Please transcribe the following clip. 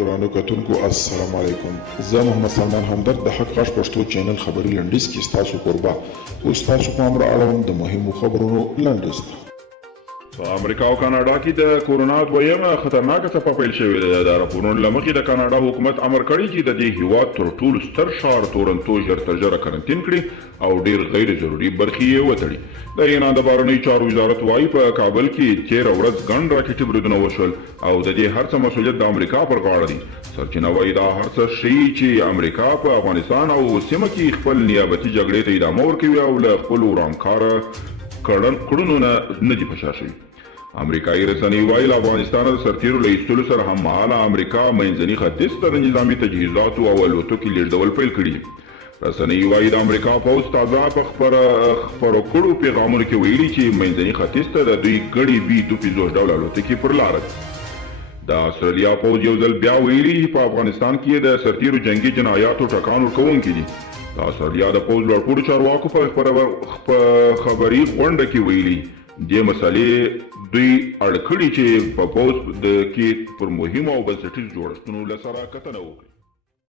ګرانو کتونکو السلام علیکم. زه محمد سلمان همدرد د حق غږ پښتو چینل خبري لنډیز کې ستاسو کوربه اوس تاسو پام را اړوم د مهمو خبرونو لنډیز ته. په امریکا او کاناډا کې د کورونا دویمه خطرناکه څپه پیل شوې ده. د راپورونو له مخې د کاناډا حکومت امر کړی چې د دې هیواد تر ټولو ستر ښار تورنتو ژر تر ژره کرنټین کړي او ډیر غیر ضروري برخې یې وتړي. د ایران د بهرنیو چارو وزارت وایي په کابل کې تېره ورځ ګڼ راکټي بریدونه وشول او د دې هر څه مسؤلیت د امریکا پر غاړه دی. سرچینه وایي دا هر څه ښیي چې امریکا په افغانستان او سیمه کې خپل نیابتي جګړې ته ادامه ورکوي او له خپلو ورانکاره کړنو نه دي په شا شوي. امریکایي رسنۍ وایي له افغانستانه د سرتیرو له ایستلو سره هممهاله امریکا منځني ختیځ ته د نظامي تجهیزاتو او الوتکو لیږدول پیل کړي. رسنۍ وایي د امریکا پوځ تازه په خپرو کړو پیغامونو کې ویلي چې منځني ختیځ ته د دوی ګډې بي 250 ډوله الوتکې پر لاره دي. د استرالیا پوځ یو ځل بیا ویلي په افغانستان کې د سرتیرو جنگي جنایاتو ټکان ورکوونکي دي. د استرالیا د پوځ لوړپوړو چارواکو په خبري غونډه کې ویلي دې مسلې دوی اړ کړي چې په پوځ کې پر مهمو او بنسټیزو جوړښتونو له سره کتنه وکړي.